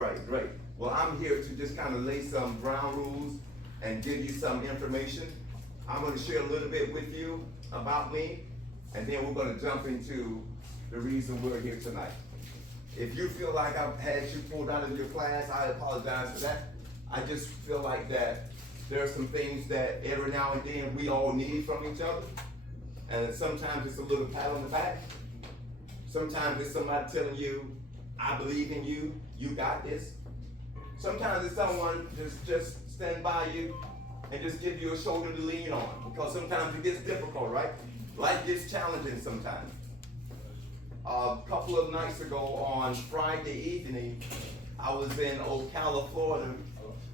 Right, great. Well, I'm here to just kind of lay some ground rules and give you some information. I'm going to share a little bit with you about me, and then we're going to jump into the reason we're here tonight. If you feel like I've had you pulled out of your class, I apologize for that. I just feel like that there are some things that every now and then we all need from each other. And sometimes it's a little pat on the back. Sometimes it's somebody telling you, I believe in you, you got this. Sometimes it's someone just stand by you and just give you a shoulder to lean on, because sometimes it gets difficult, right? Life gets challenging sometimes. A couple of nights ago on Friday evening, I was in Ocala, Florida,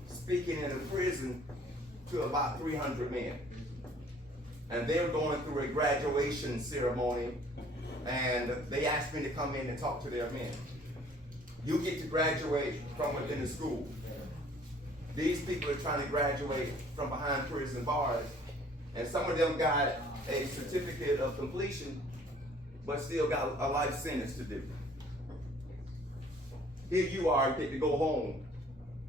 speaking in a prison to about 300 men. And they're going through a graduation ceremony, and they asked me to come in and talk to their men. You get to graduate from within the school. These people are trying to graduate from behind prison bars, and some of them got a certificate of completion, but still got a life sentence to do. Here you are, get to go home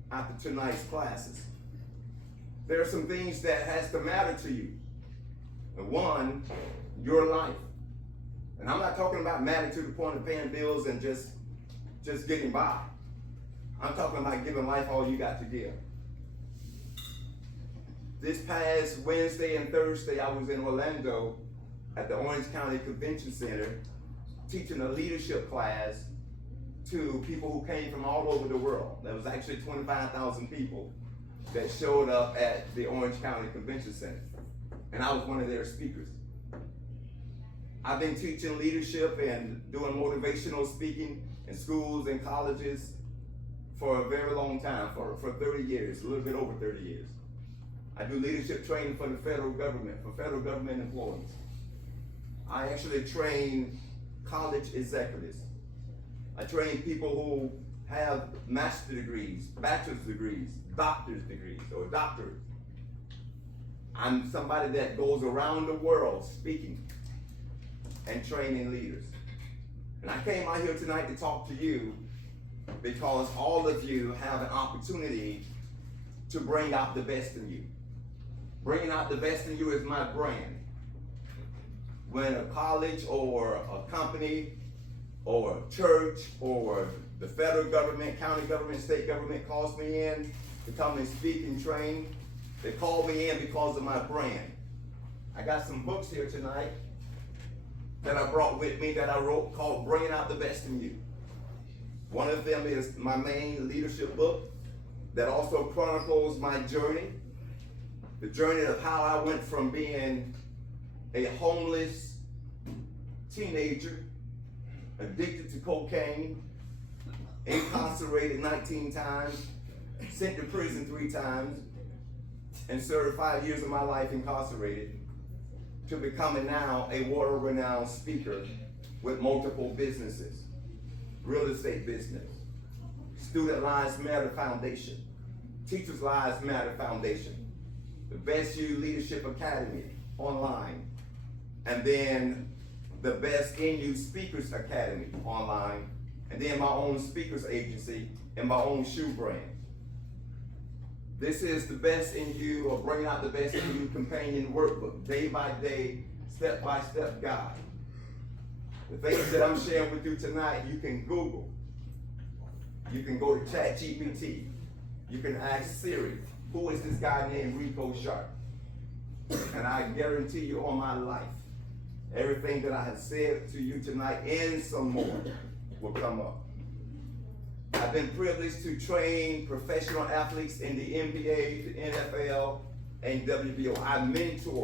after tonight's classes. There are some things that has to matter to you. And one, your life. And I'm not talking about matter to the point of paying bills and just getting by. I'm talking about giving life all you got to give. This past Wednesday and Thursday, I was in Orlando at the Orange County Convention Center teaching a leadership class to people who came from all over the world. There was actually 25,000 people that showed up at the Orange County Convention Center. And I was one of their speakers. I've been teaching leadership and doing motivational speaking in schools and colleges for a very long time, for 30 years, a little bit over 30 years. I do leadership training for the federal government, for federal government employees. I actually train college executives. I train people who have master's degrees, bachelor's degrees, doctor's degrees, or doctorates. I'm somebody that goes around the world speaking and training leaders. And I came out here tonight to talk to you because all of you have an opportunity to bring out the best in you. Bringing out the best in you is my brand. When a college or a company or a church or the federal government, county government, state government calls me in to come and speak and train, they call me in because of my brand. I got some books here tonight that I brought with me that I wrote called Bringing Out the Best in You. One of them is my main leadership book that also chronicles my journey, the journey of how I went from being a homeless teenager, addicted to cocaine, incarcerated 19 times, sent to prison 3 times, and served 5 years of my life incarcerated, to becoming now a world-renowned speaker with multiple businesses, real estate business, Student Lives Matter Foundation, Teachers Lives Matter Foundation, the Best You Leadership Academy online, and then the Best In You Speakers Academy online, and then my own speakers agency and my own shoe brand. This is the Best in You, or Bringing Out the Best in You companion workbook, day by day, step by step guide. The things that I'm sharing with you tonight, you can Google. You can go to ChatGPT. You can ask Siri, who is this guy named Rico Sharp? And I guarantee you on my life, everything that I have said to you tonight and some more will come up. I've been privileged to train professional athletes in the NBA, the NFL, and WBO. I mentor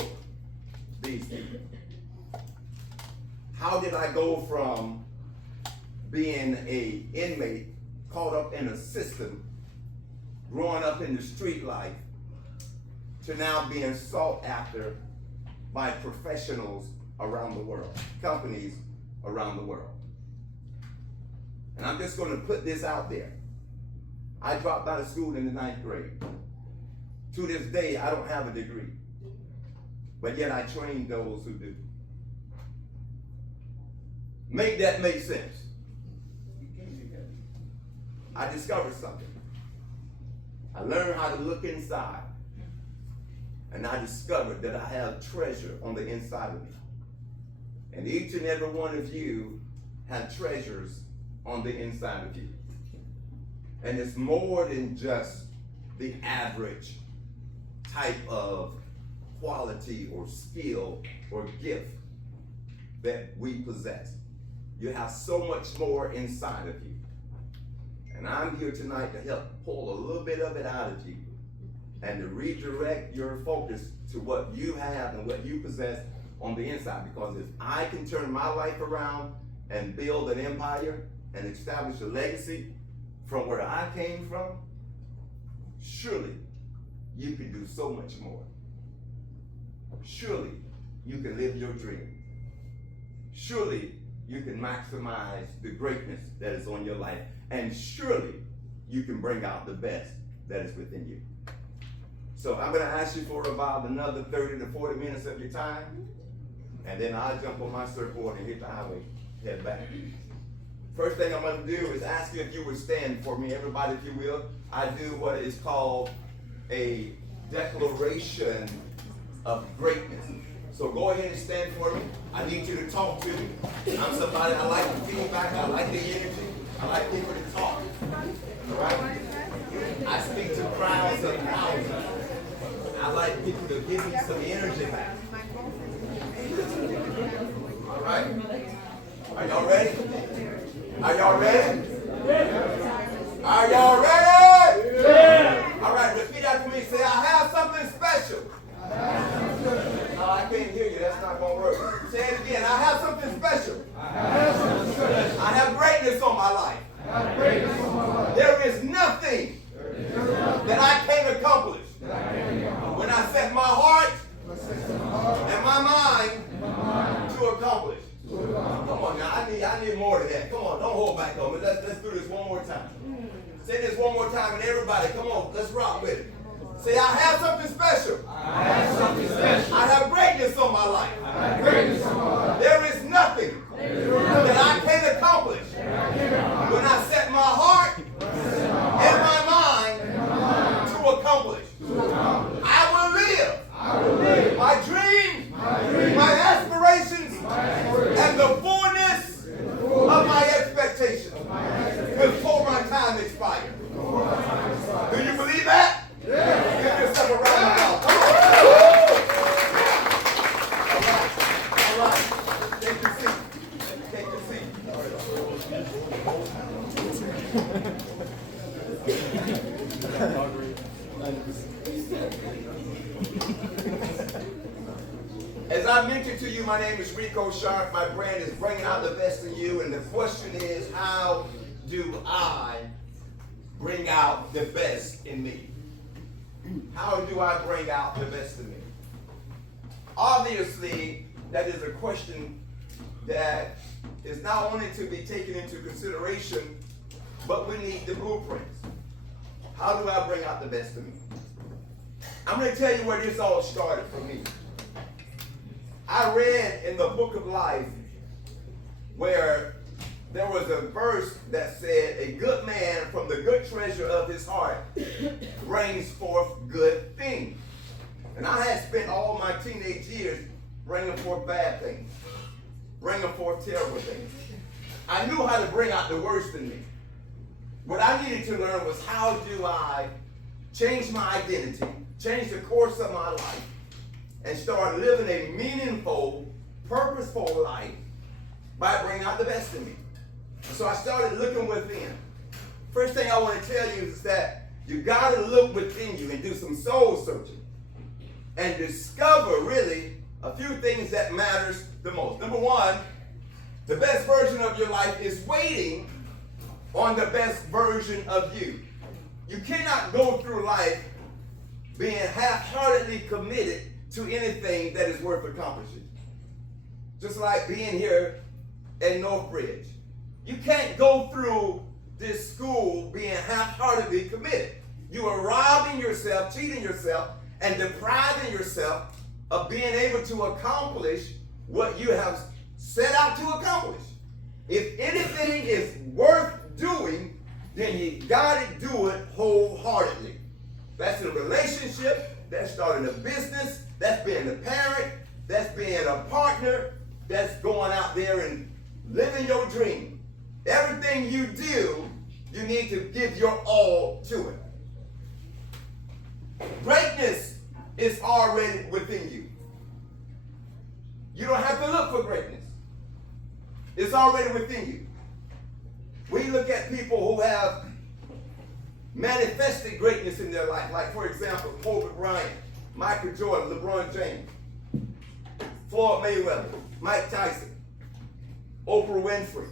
these people. How did I go from being an inmate caught up in a system, growing up in the street life, to now being sought after by professionals around the world, companies around the world? And I'm just going to put this out there. I dropped out of school in the 9th grade. To this day, I don't have a degree. But yet I train those who do. Make that make sense. I discovered something. I learned how to look inside. And I discovered that I have treasure on the inside of me. And each and every one of you have treasures on the inside of you. And it's more than just the average type of quality or skill or gift that we possess. You have so much more inside of you. And I'm here tonight to help pull a little bit of it out of you and to redirect your focus to what you have and what you possess on the inside. Because if I can turn my life around and build an empire and establish a legacy from where I came from, surely you can do so much more. Surely you can live your dream. Surely you can maximize the greatness that is on your life. And surely you can bring out the best that is within you. So I'm going to ask you for about another 30 to 40 minutes of your time. And then I'll jump on my surfboard and hit the highway, head back. First thing I'm going to do is ask you if you would stand for me. Everybody, if you will. I do what is called a declaration of greatness. So go ahead and stand for me. I need you to talk to me. I'm somebody, I like the feedback, I like the energy, I like people to talk. All right? I speak to crowds of thousands. I like people to give me some energy back. All right. Are y'all ready? Are y'all ready? Are y'all ready? Yeah. All right, repeat after me. Say, I have something special. No, I can't hear you. That's not going to work. Say it again. I have something special. I have greatness on my life. There is nothing that I can't accomplish when I set my heart and my mind to accomplish. Come on now, I need more of that. Come on, don't hold back on me. Let's do this one more time. Say this one more time, and everybody, come on, let's rock with it. Say, I have something special. I have something special. I have greatness on my life. I have greatness on my life. There is nothing that I can't accomplish when I set my heart and my mind to accomplish. I will live my dreams, my aspirations, and the fullness of my expectations before my time expires. Do you believe that? Yeah. Give yourself a round of applause. Come on. All right. Take your seat. Take your seat. As I mentioned to you, my name is Rico Sharp. My brand is bringing out the best in you. And the question is, how do I bring out the best in me? How do I bring out the best in me? Obviously, that is a question that is not only to be taken into consideration, but we need the blueprints. How do I bring out the best in me? I'm going to tell you where this all started for me. I read in the book of life where there was a verse that said, a good man from the good treasure of his heart brings forth good things. And I had spent all my teenage years bringing forth bad things, bringing forth terrible things. I knew how to bring out the worst in me. What I needed to learn was, how do I change my identity, change the course of my life, and start living a meaningful, purposeful life by bringing out the best in me. So I started looking within. First thing I want to tell you is that you got to look within you and do some soul searching and discover really a few things that matters the most. Number one, the best version of your life is waiting on the best version of you. You cannot go through life being half-heartedly committed to anything that is worth accomplishing. Just like being here at Northbridge. You can't go through this school being half-heartedly committed. You are robbing yourself, cheating yourself, and depriving yourself of being able to accomplish what you have set out to accomplish. If anything is worth doing, then you gotta do it wholeheartedly. That's in a relationship, that's starting a business, that's being a parent, that's being a partner, that's going out there and living your dream. Everything you do, you need to give your all to it. Greatness is already within you. You don't have to look for greatness. It's already within you. We look at people who have manifested greatness in their life, like for example, Kobe Bryant, Michael Jordan, LeBron James, Floyd Mayweather, Mike Tyson, Oprah Winfrey.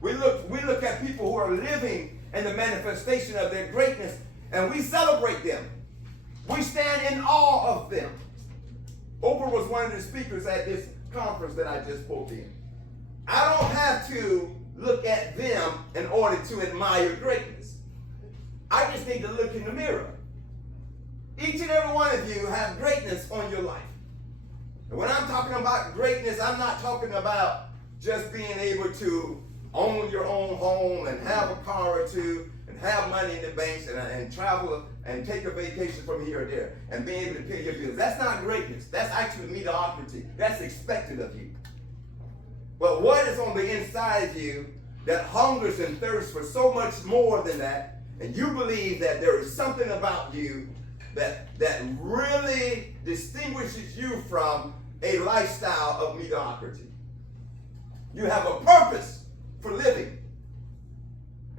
We look at people who are living in the manifestation of their greatness, and we celebrate them. We stand in awe of them. Oprah was one of the speakers at this conference that I just spoke in. I don't have to look at them in order to admire greatness. I just need to look in the mirror. Each and every one of you have greatness on your life. And when I'm talking about greatness, I'm not talking about just being able to own your own home and have a car or two and have money in the banks and travel and take a vacation from here or there and be able to pay your bills. That's not greatness. That's actually mediocrity. That's expected of you. But what is on the inside of you that hungers and thirsts for so much more than that, and you believe that there is something about you that really distinguishes you from a lifestyle of mediocrity. You have a purpose for living.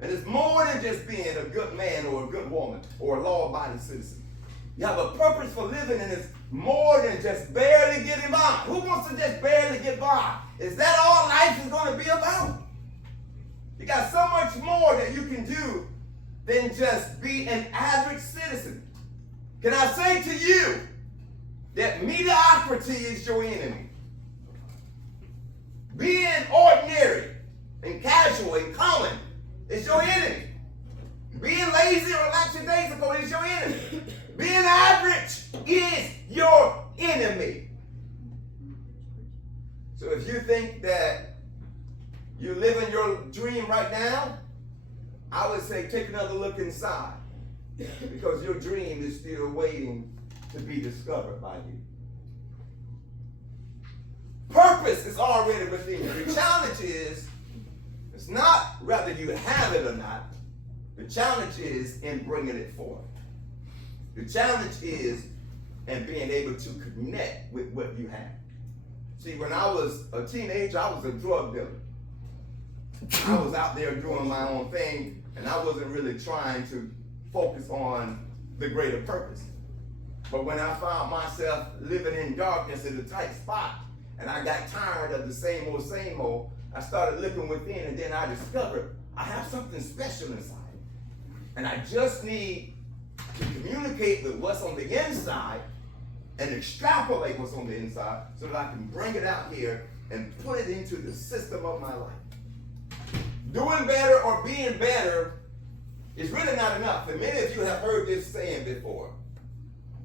And it's more than just being a good man or a good woman or a law-abiding citizen. You have a purpose for living, and it's more than just barely getting by. Who wants to just barely get by? Is that all life is going to be about? You got so much more that you can do than just be an average citizen. Can I say to you that mediocrity is your enemy? Being ordinary and casual and common is your enemy. Being lazy or lackadaisical is your enemy. Being average is your enemy. So if you think that you're living your dream right now, I would say take another look inside, because your dream is still waiting to be discovered by you. Purpose is already within you. The challenge is, it's not whether you have it or not. The challenge is in bringing it forth. The challenge is in being able to connect with what you have. See, when I was a teenager, I was a drug dealer. I was out there doing my own thing, and I wasn't really trying to focus on the greater purpose. But when I found myself living in darkness in a tight spot, and I got tired of the same old, I started looking within, and then I discovered I have something special inside. And I just need to communicate with what's on the inside and extrapolate what's on the inside so that I can bring it out here and put it into the system of my life. Doing better or being better is really not enough. And many of you have heard this saying before.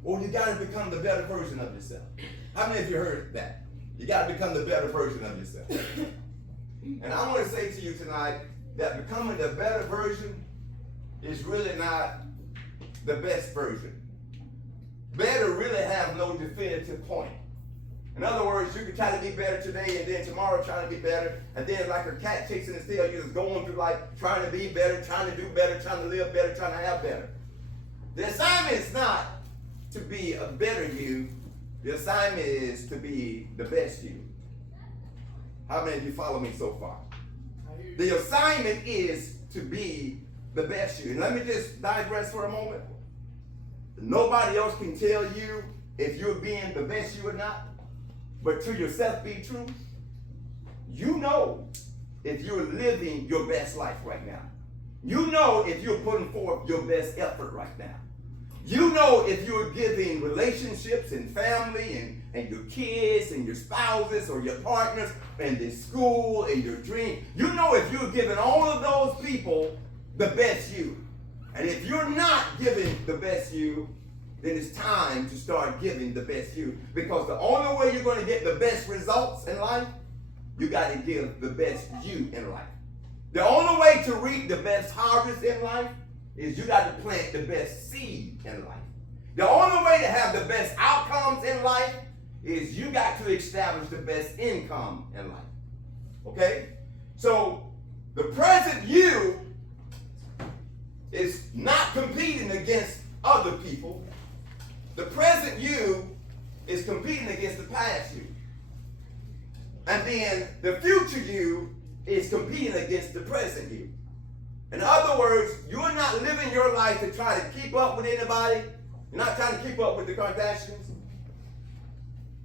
Well, you got to become the better version of yourself. How many of you heard that? You got to become the better version of yourself. And I want to say to you tonight that becoming the better version is really not the best version. Better really have no definitive point. In other words, you can try to be better today and then tomorrow try to be better, and then like a cat chasing its tail, you're just going through life trying to be better, trying to do better, trying to live better, trying to have better. The assignment is not to be a better you. The assignment is to be the best you. How many of you follow me so far? The assignment is to be the best you. And let me just digress for a moment. Nobody else can tell you if you're being the best you or not, but to yourself be true. You know if you're living your best life right now. You know if you're putting forth your best effort right now. You know if you're giving relationships and family and your kids and your spouses or your partners and the school and your dream. You know if you're giving all of those people the best you. And if you're not giving the best you, then it's time to start giving the best you. Because the only way you're going to get the best results in life, you got to give the best you in life. The only way to reap the best harvest in life is you got to plant the best seed in life. The only way to have the best outcomes in life is you got to establish the best income in life. Okay? So the present you is not competing against other people. The present you is competing against the past you. And then the future you is competing against the present you. In other words, you're not living your life to try to keep up with anybody. You're not trying to keep up with the Kardashians.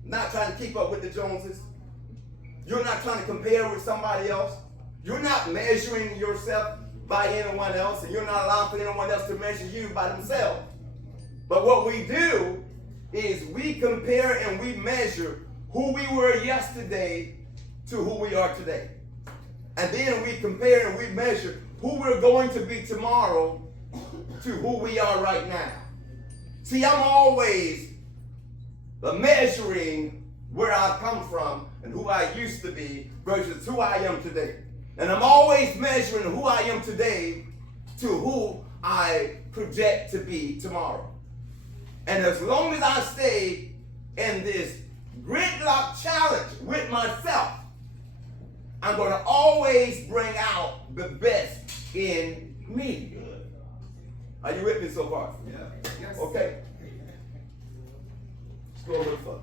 You're not trying to keep up with the Joneses. You're not trying to compare with somebody else. You're not measuring yourself by anyone else, and you're not allowing for anyone else to measure you by themselves. But what we do is we compare and we measure who we were yesterday to who we are today. And then we compare and we measure who we're going to be tomorrow to who we are right now. See, I'm always measuring where I've come from and who I used to be versus who I am today. And I'm always measuring who I am today to who I project to be tomorrow. And as long as I stay in this gridlock challenge with myself, I'm going to always bring out the best in me. Are you with me so far? Yeah. Yes. Okay. Let's go a little further.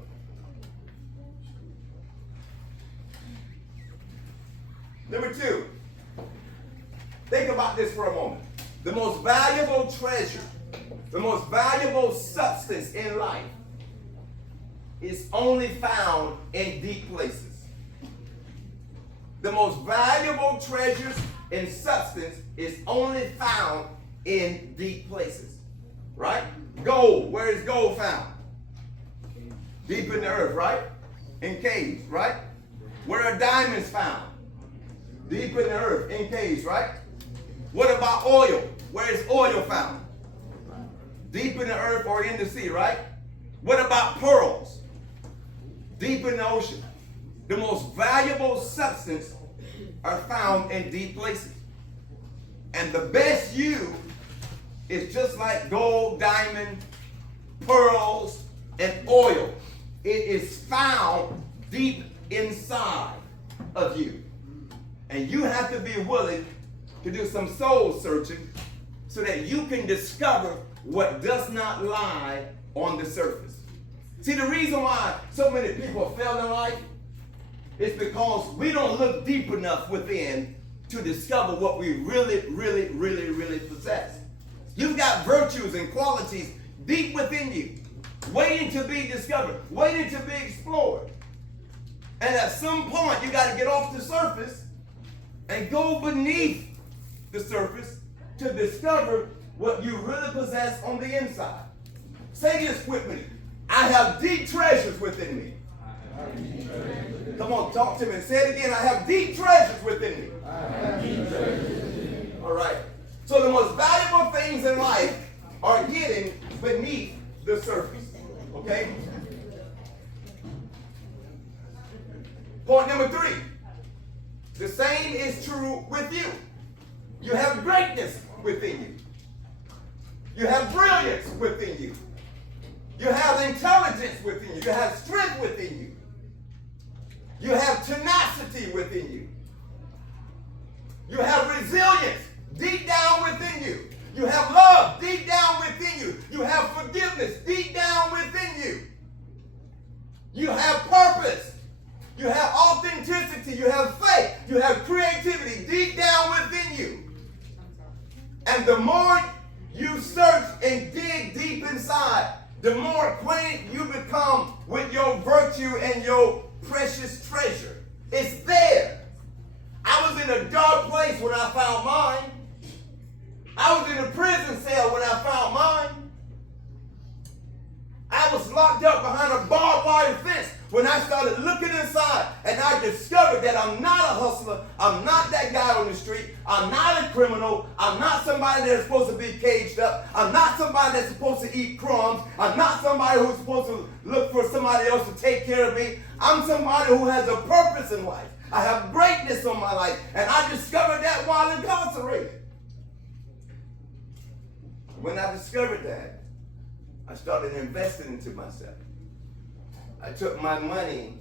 Number 2, think about this for a moment. The most valuable treasure, the most valuable substance in life is only found in deep places. The most valuable treasures and substance is only found in deep places. Right? Gold. Where is gold found? Deep in the earth, right? In caves, right? Where are diamonds found? Deep in the earth, in caves, right? What about oil? Where is oil found? Deep in the earth or in the sea, right? What about pearls? Deep in the ocean. The most valuable substance are found in deep places. And the best you is just like gold, diamond, pearls, and oil. It is found deep inside of you. And you have to be willing to do some soul searching so that you can discover what does not lie on the surface. See, the reason why so many people fail in life is because we don't look deep enough within to discover what we really, really, really, really possess. You've got virtues and qualities deep within you, waiting to be discovered, waiting to be explored. And at some point, you got to get off the surface and go beneath the surface to discover what you really possess on the inside. Say this with me. I have deep treasures within me. Come on, talk to me and say it again. I have deep treasures within me. All right. So the most valuable things in life are hidden beneath the surface. Okay? Point number 3. The same is true with you. You have greatness within you. You have brilliance within you. You have intelligence within you. You have strength within you. You have tenacity within you. You have resilience deep down within you. You have love deep down within you. You have forgiveness deep down within you. You have purpose. You have authenticity. You have faith. You have creativity deep down within you. And the more you search and dig deep inside, the more acquainted you become with your virtue and your precious treasure. It's there. I was in a dark place when I found mine. I was in a prison cell when I found mine. I was locked up behind a barbed wire fence when I started looking inside and I discovered that I'm not a hustler. I'm not that guy on the street. I'm not a criminal. I'm not somebody that's supposed to be caged up. I'm not somebody that's supposed to eat crumbs. I'm not somebody who's supposed to look for somebody else to take care of me. I'm somebody who has a purpose in life. I have greatness on my life. And I discovered that while incarcerated. When I discovered that, I started investing into myself. I took my money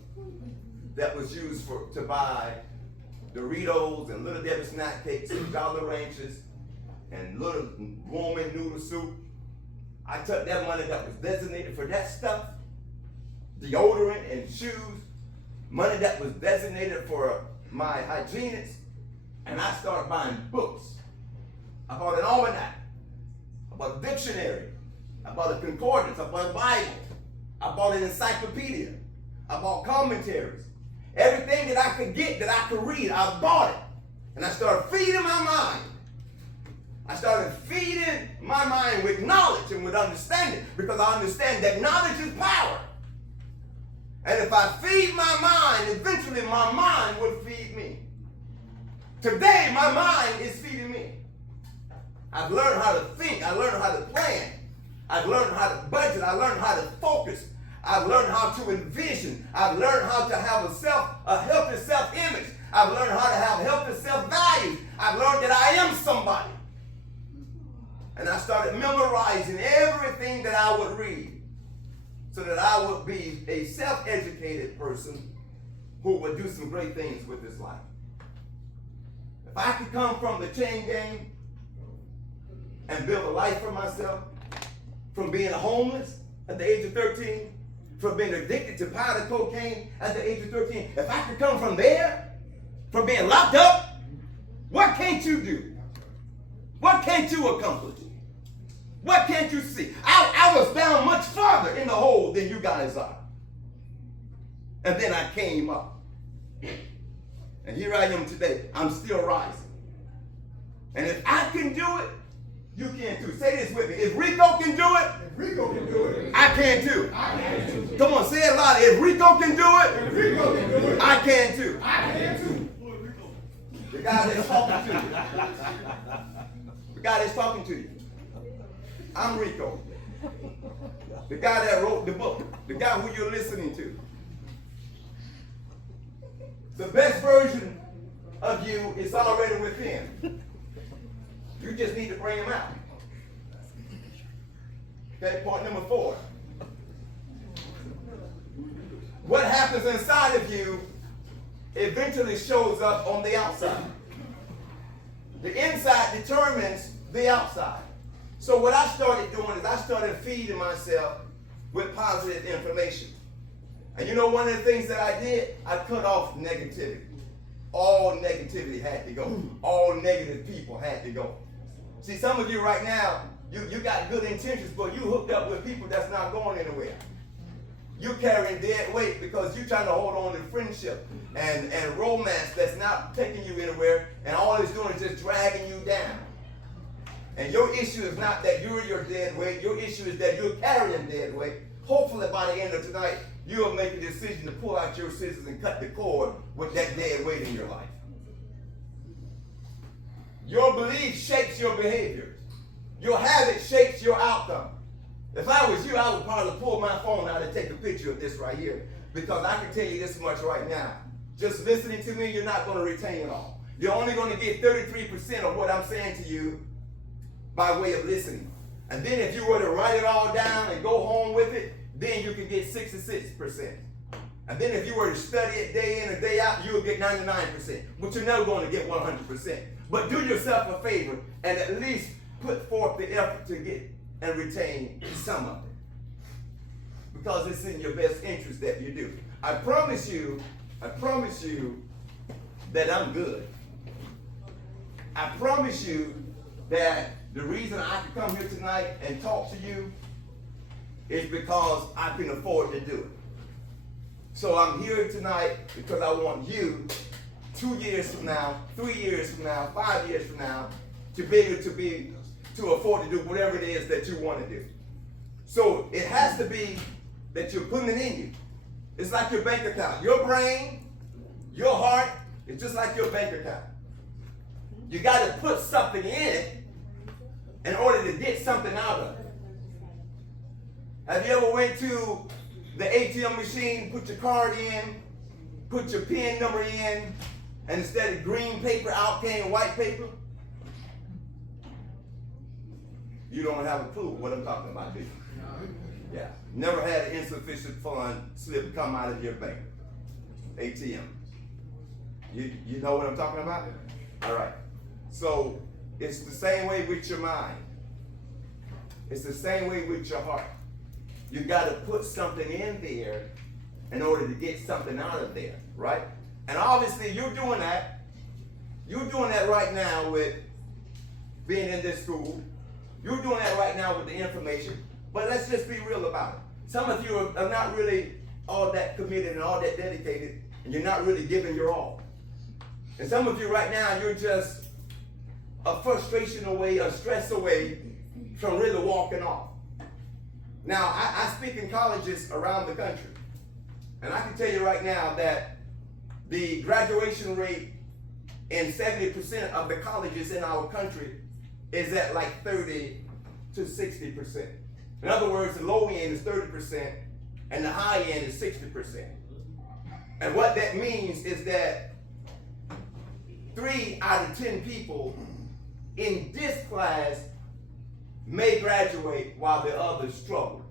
that was used to buy Doritos and Little Debbie snack cakes and Jolly Ranchers and little Roman noodle soup. I took that money that was designated for that stuff, deodorant and shoes, money that was designated for my hygienists, and I started buying books. I bought an almanac. I bought a dictionary. I bought a concordance. I bought a Bible. I bought an encyclopedia. I bought commentaries. Everything that I could get, that I could read, I bought it. And I started feeding my mind. I started feeding my mind with knowledge and with understanding, because I understand that knowledge is power. And if I feed my mind, eventually my mind will feed me. Today, my mind is feeding me. I've learned how to think. I learned how to plan. I've learned how to budget. I learned how to focus. I've learned how to envision. I've learned how to have a healthy self-image. I've learned how to have healthy self-value. I've learned that I am somebody. And I started memorizing everything that I would read so that I would be a self-educated person who would do some great things with his life. If I could come from the chain gang and build a life for myself, from being homeless at the age of 13, from being addicted to powder cocaine at the age of 13, if I could come from there, from being locked up, what can't you do? What can't you accomplish? What can't you see? I was down much farther in the hole than you guys are. And then I came up. And here I am today. I'm still rising. And if I can do it, you can too. Say this with me. If Rico can do it, Rico can do it, I can too. I can too. Come on, say it loud. If Rico can do it, If Rico can do it, I can too. I can too. The guy that's talking to you. The guy that's talking to you. I'm Rico. The guy that wrote the book. The guy who you're listening to. The best version of you is already within. You just need to bring him out. Okay, point number 4. What happens inside of you eventually shows up on the outside. The inside determines the outside. So what I started doing is I started feeding myself with positive information. And you know one of the things that I did? I cut off negativity. All negativity had to go. All negative people had to go. See, some of you right now, you got good intentions, but you hooked up with people that's not going anywhere. You're carrying dead weight because you're trying to hold on to friendship and romance that's not taking you anywhere, and all it's doing is just dragging you down. And your issue is not that you're your dead weight. Your issue is that you're carrying dead weight. Hopefully by the end of tonight, you'll make a decision to pull out your scissors and cut the cord with that dead weight in your life. Your belief shapes your behavior. Your habit shapes your outcome. If I was you, I would probably pull my phone out and take a picture of this right here, because I can tell you this much right now. Just listening to me, you're not going to retain it all. You're only going to get 33% of what I'm saying to you by way of listening. And then if you were to write it all down and go home with it, then you can get 66%. And then if you were to study it day in and day out, you'll get 99%. But you're never going to get 100%. But do yourself a favor and at least put forth the effort to get and retain some of it. Because it's in your best interest that you do. I promise you that I'm good. I promise you that the reason I can come here tonight and talk to you is because I can afford to do it. So I'm here tonight because I want you 2 years from now, 3 years from now, 5 years from now, to be able to afford to do whatever it is that you want to do. So it has to be that you're putting it in you. It's like your bank account. Your brain, your heart, is just like your bank account. You got to put something in it in order to get something out of it. Have you ever went to the ATM machine, put your card in, put your pen number in, and instead of green paper, out came white paper? You don't have a clue what I'm talking about, do you? Yeah. Never had an insufficient fund slip come out of your bank. ATM. You know what I'm talking about? All right. So it's the same way with your mind. It's the same way with your heart. You got to put something in there in order to get something out of there, right? And obviously you're doing that. You're doing that right now with being in this school. You're doing that right now with the information. But let's just be real about it. Some of you are not really all that committed and all that dedicated, and you're not really giving your all. And some of you right now, you're just a frustration away, a stress away from really walking off. Now, I speak in colleges around the country, and I can tell you right now that the graduation rate in 70% of the colleges in our country is at like 30 to 60%. In other words, the low end is 30% and the high end is 60%. And what that means is that 3 out of 10 people in this class may graduate while the others struggle.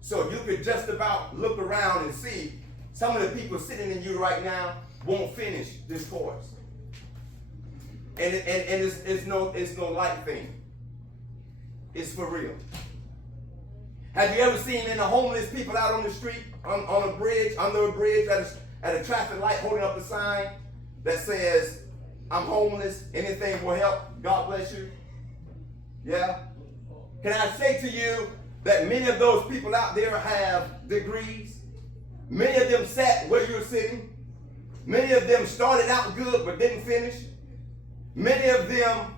So you could just about look around and see some of the people sitting in you right now won't finish this course. And it's no light thing. It's for real. Have you ever seen any homeless people out on the street, on a bridge, under a bridge, at a traffic light, holding up a sign that says, "I'm homeless, anything will help, God bless you"? Yeah? Can I say to you that many of those people out there have degrees? Many of them sat where you're sitting. Many of them started out good but didn't finish. Many of them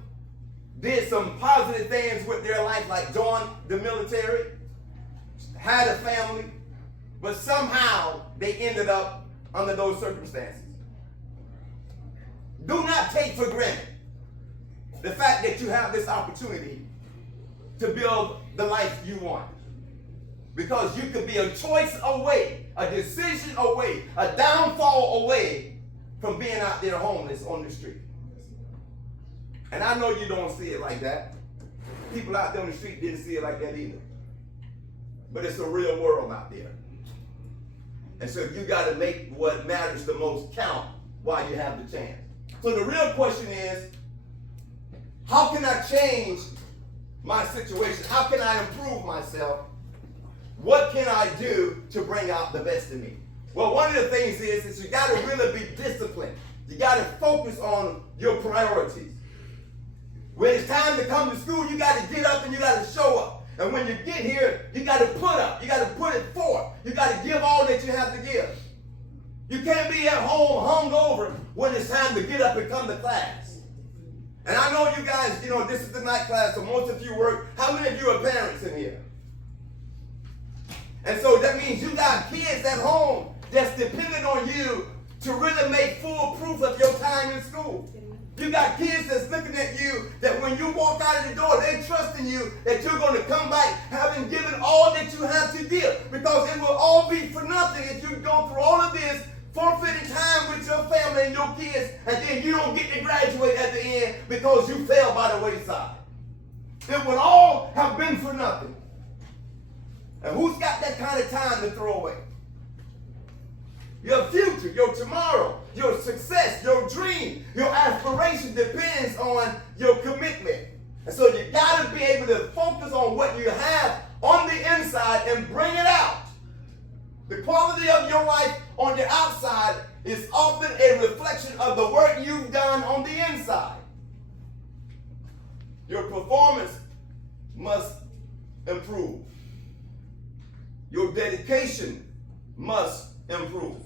did some positive things with their life, like joined the military, had a family, but somehow they ended up under those circumstances. Do not take for granted the fact that you have this opportunity to build the life you want. Because you could be a choice away, a decision away, a downfall away from being out there homeless on the street. And I know you don't see it like that. People out there on the street didn't see it like that either. But it's a real world out there. And so you got to make what matters the most count while you have the chance. So the real question is, how can I change my situation? How can I improve myself? What can I do to bring out the best in me? Well, one of the things is you got to really be disciplined. You got to focus on your priorities. When it's time to come to school, you got to get up and you got to show up. And when you get here, you got to put up. You got to put it forth. You got to give all that you have to give. You can't be at home hungover when it's time to get up and come to class. And I know you guys, this is the night class, so most of you work. How many of you are parents in here? And so that means you got kids at home that's dependent on you to really make full proof of your time in school. You got kids that's looking at you that when you walk out of the door, they trust in you that you're going to come back having given all that you have to give. Because it will all be for nothing if you go through all of this, forfeiting time with your family and your kids, and then you don't get to graduate at the end because you fell by the wayside. It would all have been for nothing. And who's got that kind of time to throw away? Your future, your tomorrow, your success, your dream, your aspiration depends on your commitment. And so you got to be able to focus on what you have on the inside and bring it out. The quality of your life on the outside is often a reflection of the work you've done on the inside. Your performance must improve. Your dedication must improve.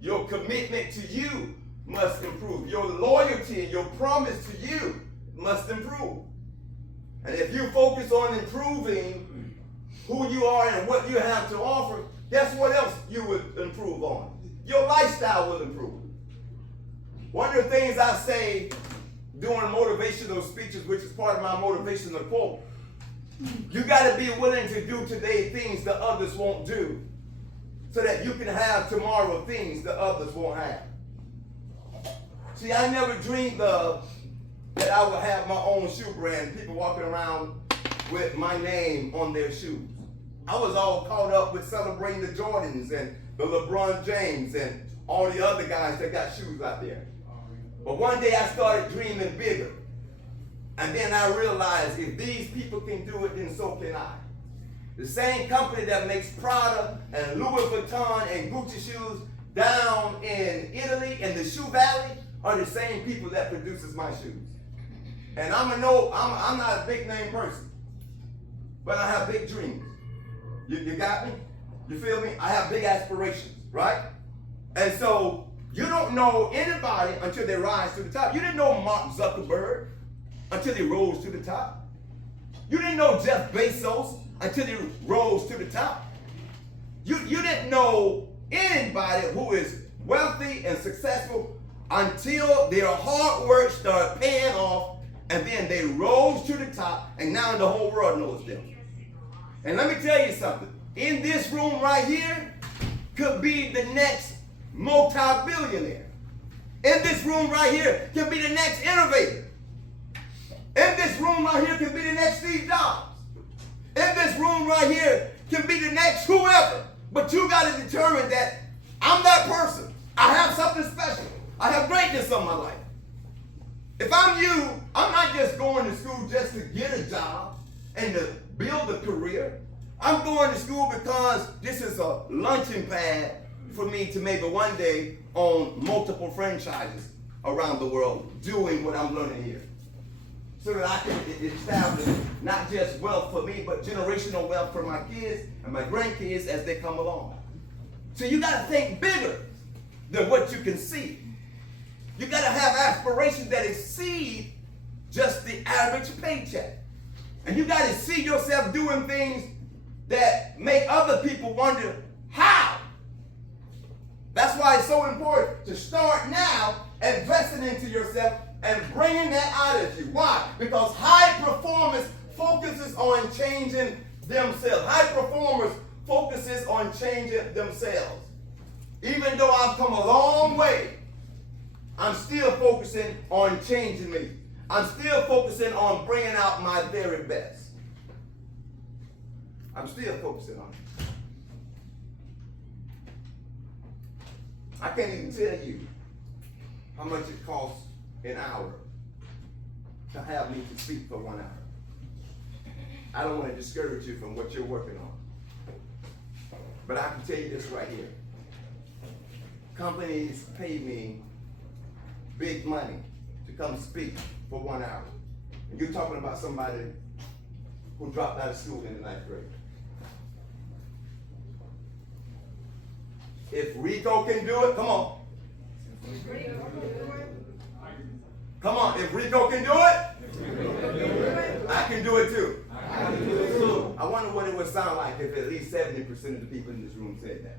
Your commitment to you must improve. Your loyalty and your promise to you must improve. And if you focus on improving who you are and what you have to offer, guess what else you would improve on? Your lifestyle will improve. One of the things I say during motivational speeches, which is part of my motivational quote, you got to be willing to do today things that others won't do so that you can have tomorrow things that others won't have. See, I never dreamed of that I would have my own shoe brand, people walking around with my name on their shoes. I was all caught up with celebrating the Jordans and the LeBron James and all the other guys that got shoes out there. But one day I started dreaming bigger. And then I realized if these people can do it, then so can I. The same company that makes Prada and Louis Vuitton and Gucci shoes down in Italy in the Shoe Valley are the same people that produces my shoes. And I'm not a big name person, but I have big dreams. You got me? You feel me? I have big aspirations, right? And so you don't know anybody until they rise to the top. You didn't know Mark Zuckerberg until he rose to the top. You didn't know Jeff Bezos until he rose to the top. You didn't know anybody who is wealthy and successful until their hard work started paying off, and then they rose to the top, and now the whole world knows them. And let me tell you something. In this room right here could be the next multi-billionaire. In this room right here could be the next innovator. In this room right here can be the next Steve Jobs. In this room right here can be the next whoever. But you got to determine that I'm that person. I have something special. I have greatness on my life. If I'm you, I'm not just going to school just to get a job and to build a career. I'm going to school because this is a launching pad for me to maybe one day own multiple franchises around the world doing what I'm learning here. So that I can establish not just wealth for me, but generational wealth for my kids and my grandkids as they come along. So you got to think bigger than what you can see. You got to have aspirations that exceed just the average paycheck. And you got to see yourself doing things that make other people wonder how. That's why it's so important to start now investing into yourself and bringing that out of you. Why? Because high performance focuses on changing themselves. High performers focuses on changing themselves. Even though I've come a long way, I'm still focusing on changing me. I'm still focusing on bringing out my very best. I'm still focusing on it. I can't even tell you how much it costs an hour to have me to speak for 1 hour. I don't want to discourage you from what you're working on. But I can tell you this right here. Companies pay me big money to come speak for 1 hour. And you're talking about somebody who dropped out of school in the 9th grade. If Rico can do it, come on. Come on, if Rico can do it, I can do it too. I wonder what it would sound like if at least 70% of the people in this room said that.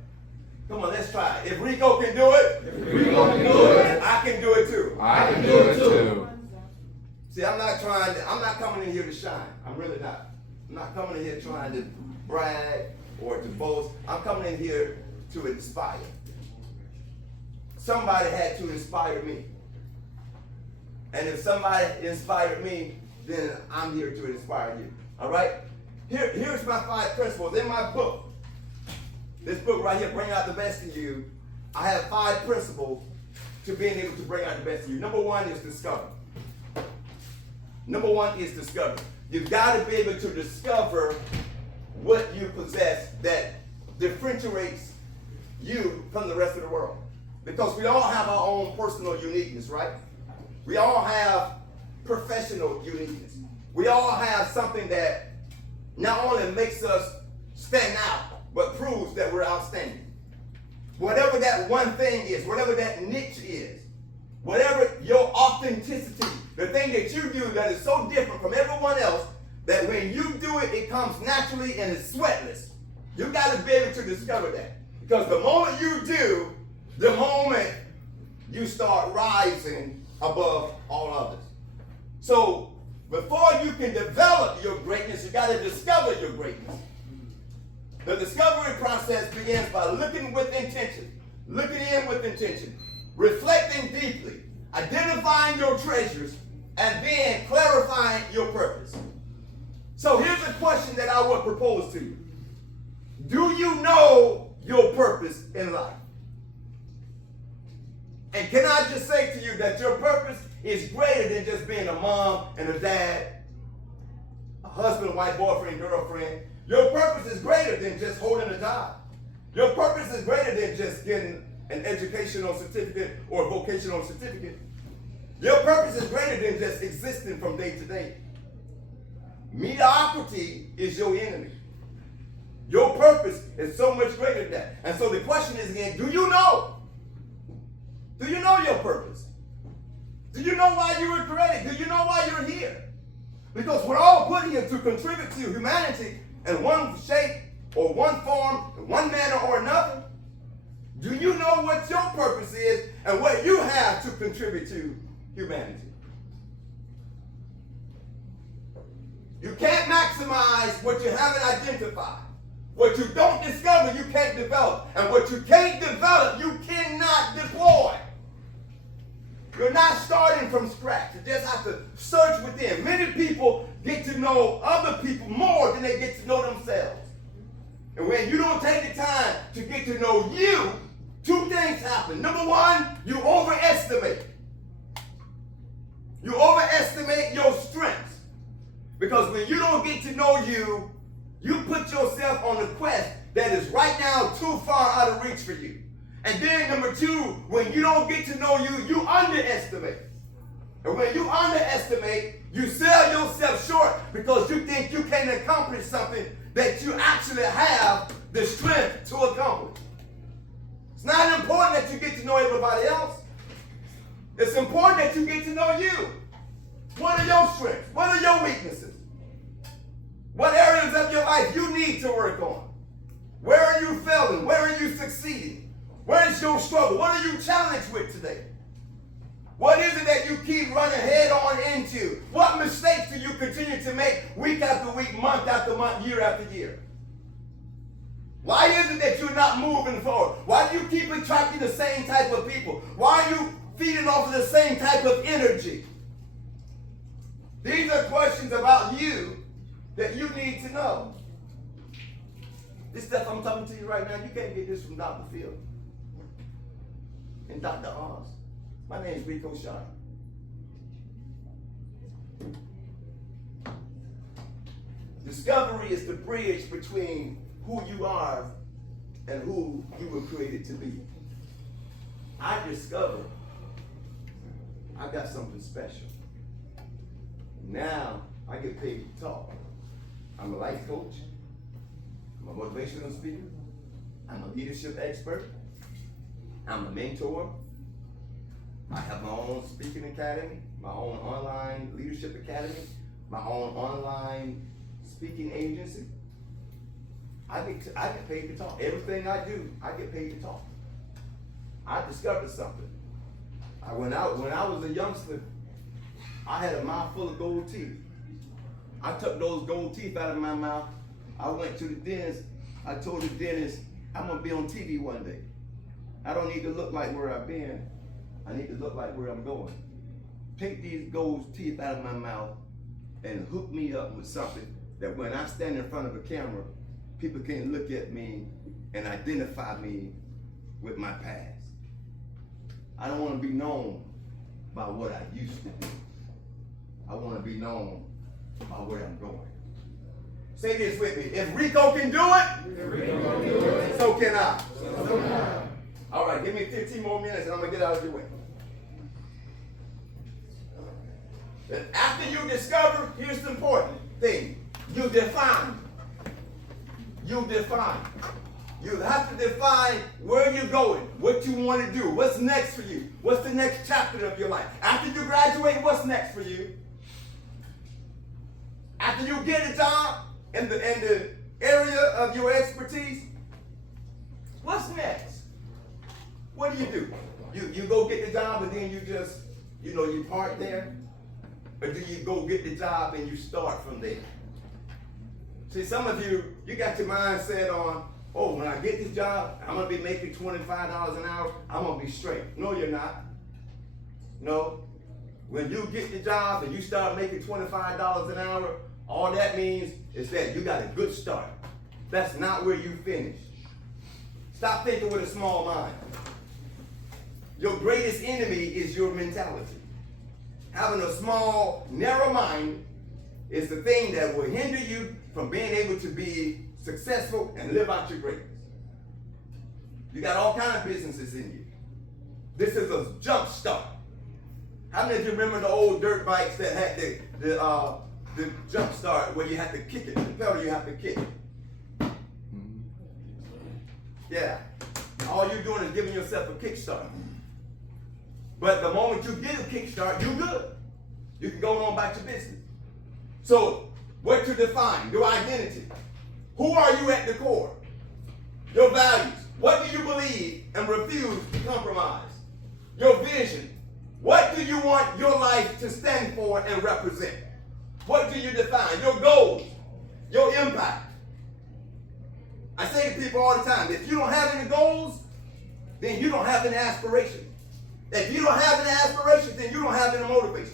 Come on, let's try it. If Rico can do it, I can do it too. I can do it too. See, I'm not coming in here to shine. I'm really not. I'm not coming in here trying to brag or to boast. I'm coming in here to inspire. Somebody had to inspire me. And if somebody inspired me, then I'm here to inspire you. All right? Here's my 5 principles in my book. This book right here, Bring Out the Best in You. I have 5 principles to being able to bring out the best in you. Number 1 is discover. Number 1 is discover. You've got to be able to discover what you possess that differentiates you from the rest of the world. Because we all have our own personal uniqueness, right? We all have professional uniqueness. We all have something that not only makes us stand out, but proves that we're outstanding. Whatever that one thing is, whatever that niche is, whatever your authenticity, the thing that you do that is so different from everyone else, that when you do it, it comes naturally and it's sweatless. You got to be able to discover that. Because the moment you do, the moment you start rising above all others. So before you can develop your greatness, you got to discover your greatness. The discovery process begins by looking with intention, looking in with intention, reflecting deeply, identifying your treasures, and then clarifying your purpose. So here's a question that I would propose to you. Do you know your purpose in life? And can I just say to you that your purpose is greater than just being a mom and a dad, a husband, wife, boyfriend, girlfriend. Your purpose is greater than just holding a job. Your purpose is greater than just getting an educational certificate or a vocational certificate. Your purpose is greater than just existing from day to day. Mediocrity is your enemy. Your purpose is so much greater than that. And so the question is again, do you know? Do you know your purpose? Do you know why you were created? Do you know why you're here? Because we're all put here to contribute to humanity in one shape or one form, in one manner or another. Do you know what your purpose is and what you have to contribute to humanity? You can't maximize what you haven't identified. What you don't discover, you can't develop. And what you can't develop, you cannot deploy. You're not starting from scratch. You just have to search within. Many people get to know other people more than they get to know themselves. And when you don't take the time to get to know you, two things happen. Number one, you overestimate. You overestimate your strengths. Because when you don't get to know you, you put yourself on a quest that is right now too far out of reach for you. And then number two, when you don't get to know you, you underestimate. And when you underestimate, you sell yourself short because you think you can't accomplish something that you actually have the strength to accomplish. It's not important that you get to know everybody else. It's important that you get to know you. What are your strengths? What are your weaknesses? What areas of your life you need to work on? Where are you failing? Where are you succeeding? Where is your struggle? What are you challenged with today? What is it that you keep running head on into? What mistakes do you continue to make week after week, month after month, year after year? Why is it that you're not moving forward? Why do you keep attracting the same type of people? Why are you feeding off of the same type of energy? These are questions about you that you need to know. This stuff I'm talking to you right now, you can't get this from Dr. Phil and Dr. Oz. My name is Rico Shine. Discovery is the bridge between who you are and who you were created to be. I discovered I got something special. Now I get paid to talk. I'm a life coach. I'm a motivational speaker. I'm a leadership expert. I'm a mentor. I have my own speaking academy, my own online leadership academy, my own online speaking agency. I get paid to talk. Everything I do, I get paid to talk. I discovered something. When I was a youngster, I had a mouth full of gold teeth. I took those gold teeth out of my mouth. I went to the dentist. I told the dentist, I'm gonna be on TV one day. I don't need to look like where I've been. I need to look like where I'm going. Take these gold teeth out of my mouth and hook me up with something that when I stand in front of a camera, people can look at me and identify me with my past. I don't want to be known by what I used to do. I want to be known by where I'm going. Say this with me. If Rico can do it, so can I. All right, give me 15 more minutes and I'm going to get out of your way. And after you discover, here's the important thing. You define. You define. You have to define where you're going, what you want to do, what's next for you, what's the next chapter of your life. After you graduate, what's next for you? After you get a job in the area of your expertise, what's next? What do? You go get the job and then you just, you park there? Or do you go get the job and you start from there? See, some of you, you got your mindset on, oh, when I get this job, I'm going to be making $25 an hour. I'm going to be straight. No, you're not. No. When you get the job and you start making $25 an hour, all that means is that you got a good start. That's not where you finish. Stop thinking with a small mind. Your greatest enemy is your mentality. Having a small, narrow mind is the thing that will hinder you from being able to be successful and live out your greatness. You got all kinds of businesses in you. This is a jump start. How many of you remember the old dirt bikes that had the jump start where you have to kick it, the pedal you have to kick it? Yeah. All you're doing is giving yourself a kickstart. But the moment you get a kickstart, you're good. You can go on about your business. So, what to define? Your identity. Who are you at the core? Your values. What do you believe and refuse to compromise? Your vision. What do you want your life to stand for and represent? What do you define? Your goals. Your impact. I say to people all the time, if you don't have any goals, then you don't have any aspirations. If you don't have any aspirations, then you don't have any motivation.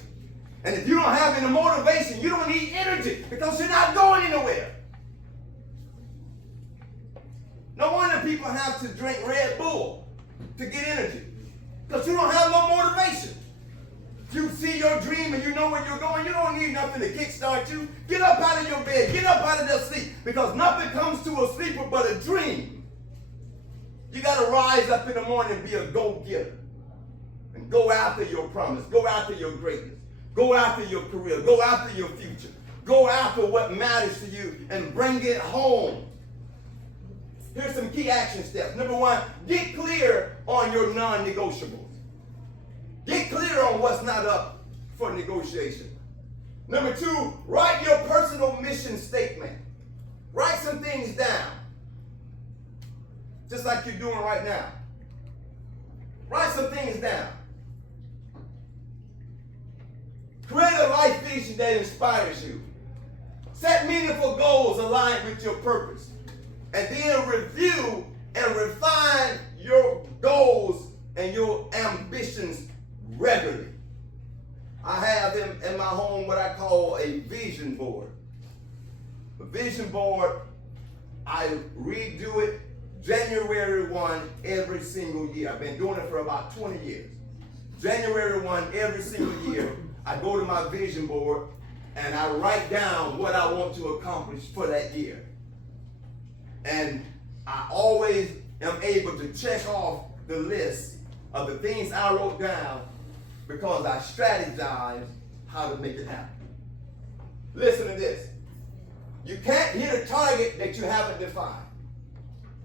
And if you don't have any motivation, you don't need energy because you're not going anywhere. No wonder people have to drink Red Bull to get energy because you don't have no motivation. If you see your dream and you know where you're going, you don't need nothing to kickstart you. Get up out of your bed. Get up out of that sleep because nothing comes to a sleeper but a dream. You got to rise up in the morning and be a go-getter and go after your promise. Go after your greatness. Go after your career. Go after your future. Go after what matters to you and bring it home. Here's some key action steps. Number one, get clear on your non-negotiables. Get clear on what's not up for negotiation. Number two, write your personal mission statement. Write some things down. Just like you're doing right now. Write some things down. Create a life vision that inspires you. Set meaningful goals aligned with your purpose. And then review and refine your goals and your ambitions regularly. I have in my home what I call a vision board. A vision board, I redo it January 1 every single year. I've been doing it for about 20 years. January 1 every single year, I go to my vision board and I write down what I want to accomplish for that year. And I always am able to check off the list of the things I wrote down because I strategize how to make it happen. Listen to this. You can't hit a target that you haven't defined.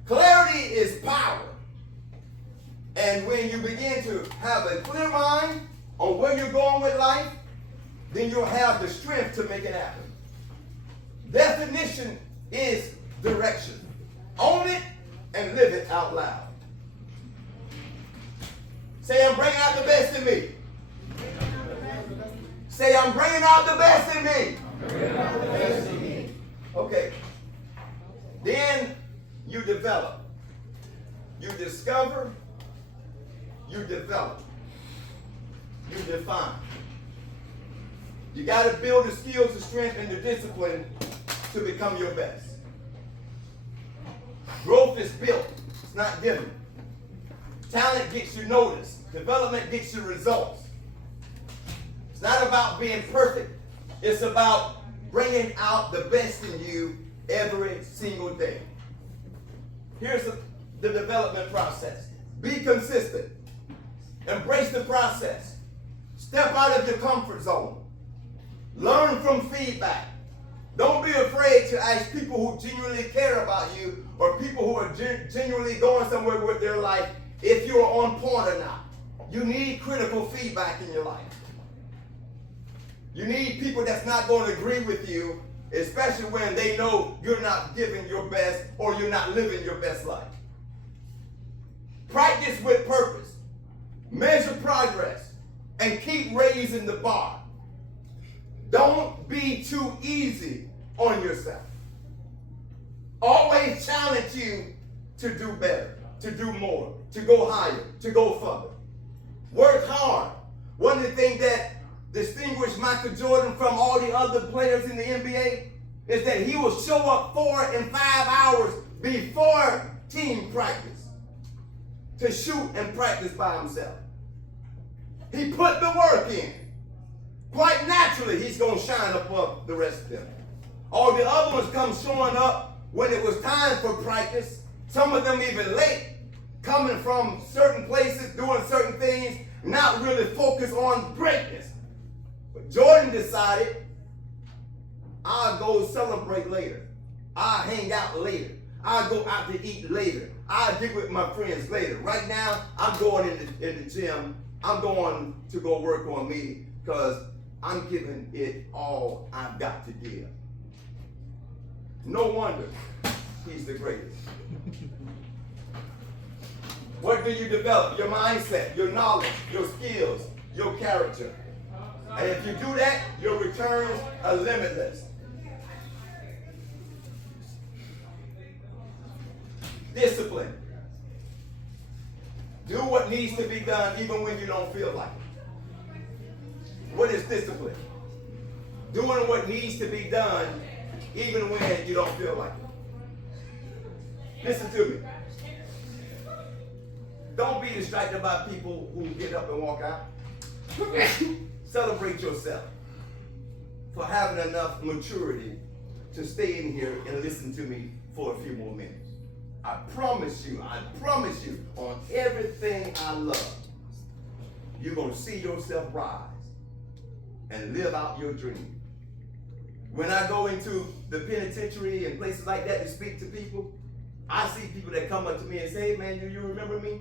Clarity is power. And when you begin to have a clear mind on where you're going with life, then you'll have the strength to make it happen. Definition is direction. Own it and live it out loud. Say, I'm bringing out the best in me. Say, I'm bringing out the best in me. Okay. Then you develop. You discover. You develop. You define. You got to build the skills, the strength, and the discipline to become your best. Growth is built. It's not given. Talent gets you noticed. Development gets you results. It's not about being perfect. It's about bringing out the best in you every single day. Here's the development process. Be consistent. Embrace the process. Step out of your comfort zone. Learn from feedback. Don't be afraid to ask people who genuinely care about you or people who are genuinely going somewhere with their life if you're on point or not. You need critical feedback in your life. You need people that's not going to agree with you, especially when they know you're not giving your best or you're not living your best life. Practice with purpose. Measure progress and keep raising the bar. Don't be too easy on yourself. Always challenge you to do better, to do more, to go higher, to go further. Work hard. One of the things that distinguished Michael Jordan from all the other players in the NBA is that he will show up 4 and 5 hours before team practice to shoot and practice by himself. He put the work in. Quite naturally, he's going to shine above the rest of them. All the other ones come showing up when it was time for practice. Some of them even late, coming from certain places, doing certain things, not really focused on greatness. But Jordan decided, I'll go celebrate later. I'll hang out later. I'll go out to eat later. I'll get with my friends later. Right now, I'm going in the gym. I'm going to go work on me because I'm giving it all I've got to give. No wonder he's the greatest. What do you develop? Your mindset, your knowledge, your skills, your character. And if you do that, your returns are limitless. Discipline. Do what needs to be done even when you don't feel like it. What is discipline? Doing what needs to be done even when you don't feel like it. Listen to me. Don't be distracted by people who get up and walk out. Celebrate yourself for having enough maturity to stay in here and listen to me for a few more minutes. I promise you, on everything I love, you're going to see yourself rise and live out your dream. When I go into the penitentiary and places like that to speak to people, I see people that come up to me and say, hey man, do you remember me?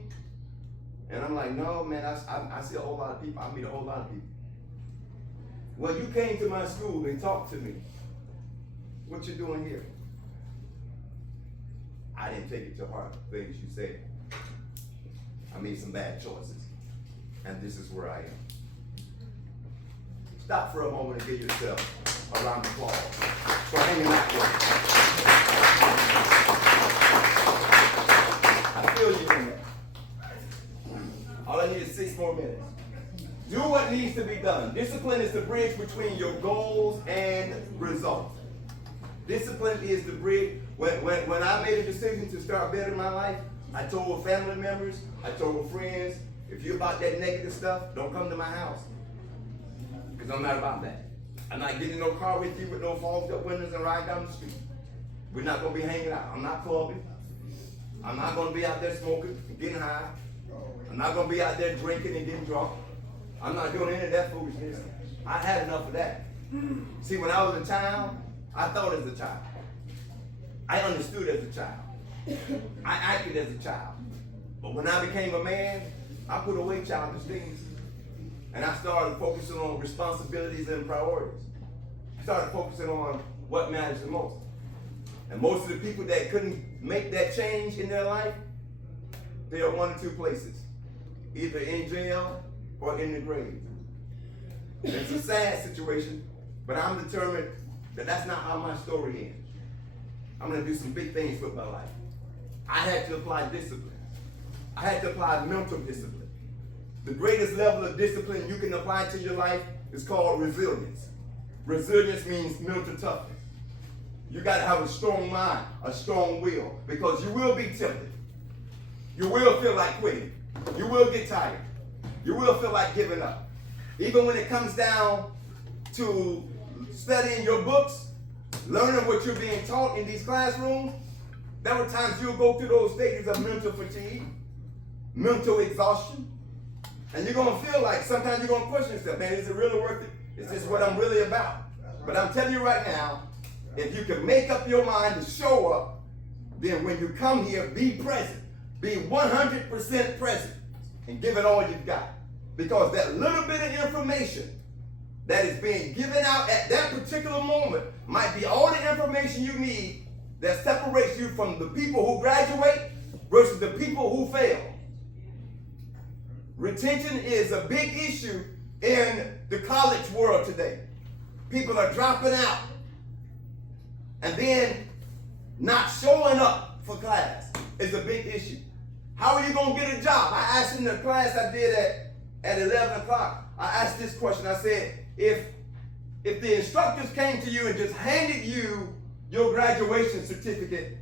And I'm like, no man, I see a whole lot of people. I meet a whole lot of people. Well, you came to my school and talked to me. What you doing here? I didn't take it to heart, the things you said. I made some bad choices. And this is where I am. Stop for a moment and give yourself a round of applause for hanging out with me. I feel you in there. All I need is 6 more minutes. Do what needs to be done. Discipline is the bridge between your goals and results. Discipline is the bridge. When I made a decision to start bettering my life, I told family members, I told friends, if you're about that negative stuff, don't come to my house. Because I'm not about that. I'm not getting in no car with you with no fogged up windows and riding down the street. We're not going to be hanging out. I'm not clubbing. I'm not going to be out there smoking and getting high. I'm not going to be out there drinking and getting drunk. I'm not doing any of that foolishness. I had enough of that. See, when I was a child, I thought as a child. I understood as a child. I acted as a child. But when I became a man, I put away childish things. And I started focusing on responsibilities and priorities. I started focusing on what matters the most. And most of the people that couldn't make that change in their life, they are 1 or 2 places. Either in jail or in the grave. It's a sad situation, but I'm determined that that's not how my story ends. I'm going to do some big things with my life. I had to apply discipline. I had to apply mental discipline. The greatest level of discipline you can apply to your life is called resilience. Resilience means mental toughness. You got to have a strong mind, a strong will, because you will be tempted. You will feel like quitting. You will get tired. You will feel like giving up. Even when it comes down to studying your books, learning what you're being taught in these classrooms, there were times you'll go through those stages of mental fatigue, mental exhaustion, and you're going to feel like sometimes you're going to question yourself, man, is it really worth it? Is this what I'm really about? But I'm telling you right now, if you can make up your mind to show up, then when you come here, be present. Be 100% present and give it all you've got. Because that little bit of information that is being given out at that particular moment might be all the information you need that separates you from the people who graduate versus the people who fail. Retention is a big issue in the college world today. People are dropping out. And then Not showing up for class is a big issue. How are you going to get a job? I asked in the class I did at 11 o'clock, I asked this question. I said, if the instructors came to you and just handed you your graduation certificate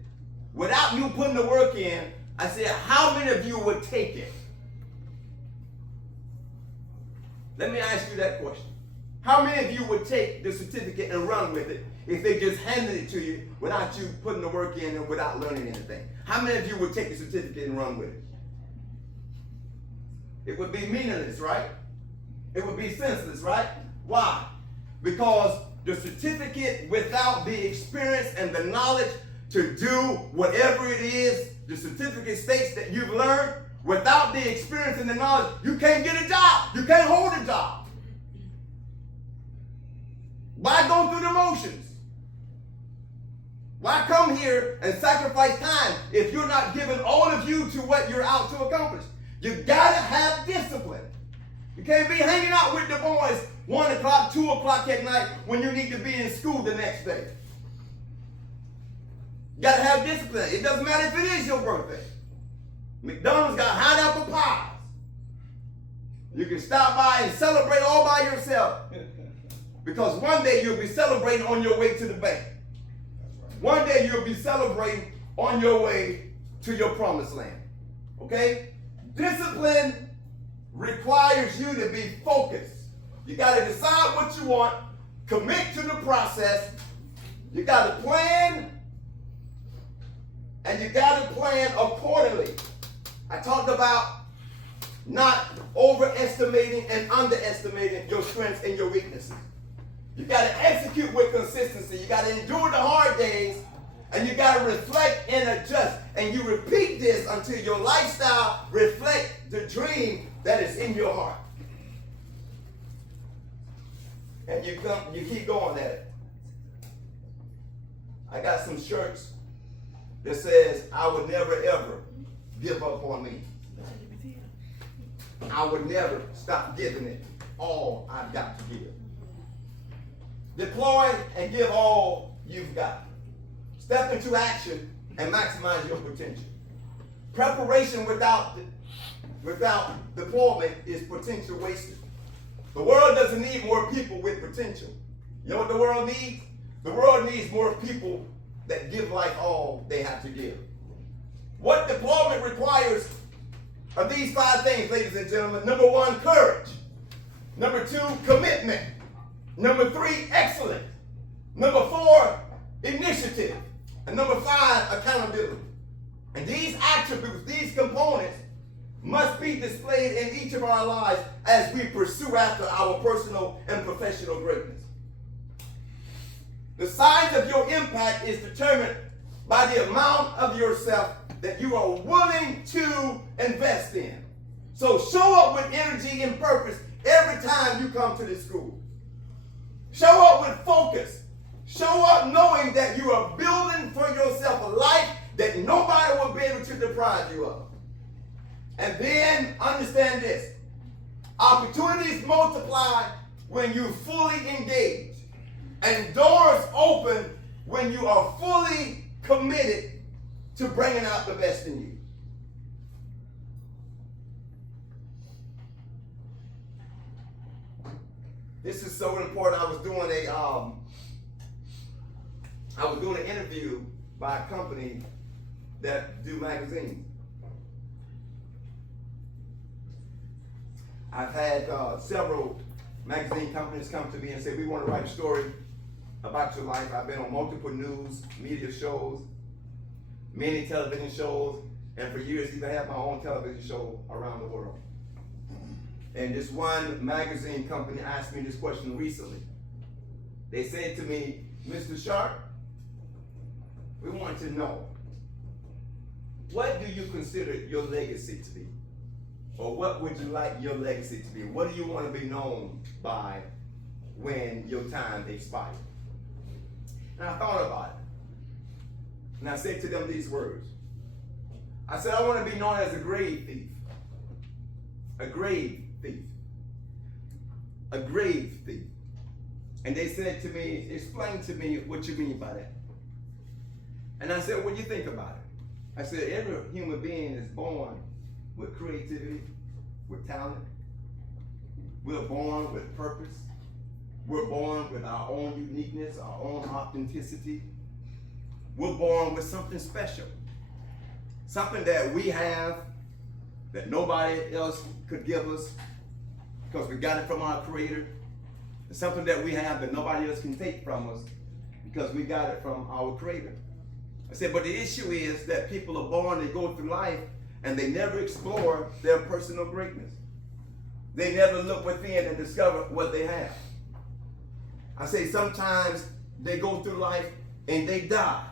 without you putting the work in, I said, how many of you would take it? Let me ask you that question. How many of you would take the certificate and run with it if they just handed it to you without you putting the work in and without learning anything? How many of you would take the certificate and run with it? It would be meaningless, right? It would be senseless, right? Why? Because the certificate without the experience and the knowledge to do whatever it is the certificate states that you've learned, without the experience and the knowledge, you can't get a job. You can't hold a job. Why go through the motions? Why come here and sacrifice time if you're not giving all of you to what you're out to accomplish? You gotta have discipline. You can't be hanging out with the boys 1 o'clock, 2 o'clock at night when you need to be in school the next day. You gotta have discipline. It doesn't matter if it is your birthday. McDonald's got hot apple pies. You can stop by and celebrate all by yourself. Because one day you'll be celebrating on your way to the bank. One day you'll be celebrating on your way to your promised land. Okay? Discipline requires you to be focused. You got to decide what you want, commit to the process. You got to plan, and you got to plan accordingly. I talked about not overestimating and underestimating your strengths and your weaknesses. You got to execute with consistency. You got to endure the hard days, and you got to reflect and adjust. And you repeat this until your lifestyle reflects the dream that is in your heart. And you keep going at it. I got some shirts that says, I would never ever give up on me. I would never stop giving it all I've got to give. Deploy and give all you've got. Step into action and maximize your potential. Preparation without deployment is potential wasted. The world doesn't need more people with potential. You know what the world needs? The world needs more people that give life all they have to give. What deployment requires are these 5 things, ladies and gentlemen. Number 1, courage. Number 2, commitment. Number 3, excellence. Number 4, initiative. And number 5, accountability. And these attributes, these components, must be displayed in each of our lives as we pursue after our personal and professional greatness. The size of your impact is determined by the amount of yourself that you are willing to invest in. So show up with energy and purpose every time you come to this school. Show up with focus. Show up knowing that you are building for yourself a life that nobody will be able to deprive you of. And then understand this. Opportunities multiply when you fully engage. And doors open when you are fully committed to bringing out the best in you. This is so important. I was doing an interview by a company that do magazines. I've had several magazine companies come to me and say, we want to write a story about your life. I've been on multiple news, media shows, many television shows, and for years even had my own television show around the world. And this one magazine company asked me this question recently. They said to me, Mr. Sharp, we want to know, what do you consider your legacy to be? Or what would you like your legacy to be? What do you want to be known by when your time expires? And I thought about it. And I said to them these words. I said, I want to be known as a grave thief. A grave thief. A grave thief. And they said to me, explain to me what you mean by that. And I said, what do you think about it? I said, every human being is born with creativity, with talent. We're born with purpose. We're born with our own uniqueness, our own authenticity. We're born with something special. Something that we have that nobody else could give us because we got it from our Creator. It's something that we have that nobody else can take from us because we got it from our Creator. I said, but the issue is that people are born, they go through life, and they never explore their personal greatness. They never look within and discover what they have. I say sometimes they go through life and they die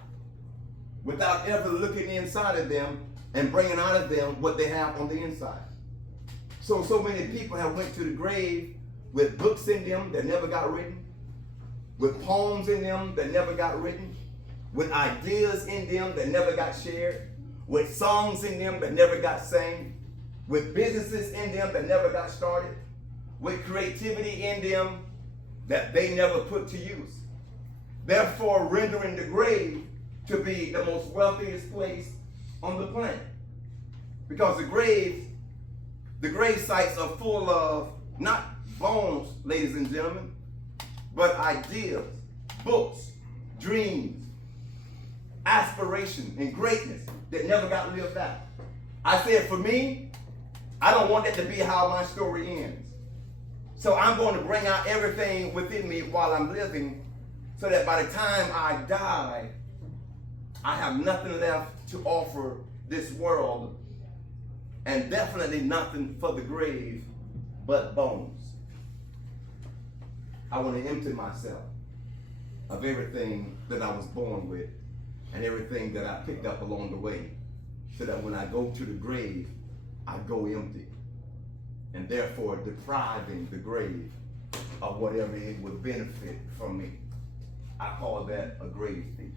without ever looking inside of them and bringing out of them what they have on the inside. So many people have went to the grave with books in them that never got written, with poems in them that never got written, with ideas in them that never got shared, with songs in them that never got sang, with businesses in them that never got started, with creativity in them that they never put to use. Therefore, rendering the grave to be the most wealthiest place on the planet. Because the grave sites are full of not bones, ladies and gentlemen, but ideas, books, dreams, aspiration, and greatness that never got lived out. I said, for me, I don't want that to be how my story ends. So I'm going to bring out everything within me while I'm living so that by the time I die, I have nothing left to offer this world and definitely nothing for the grave but bones. I want to empty myself of everything that I was born with and everything that I picked up along the way so that when I go to the grave, I go empty, and therefore depriving the grave of whatever it would benefit from me. I call that a grave thief.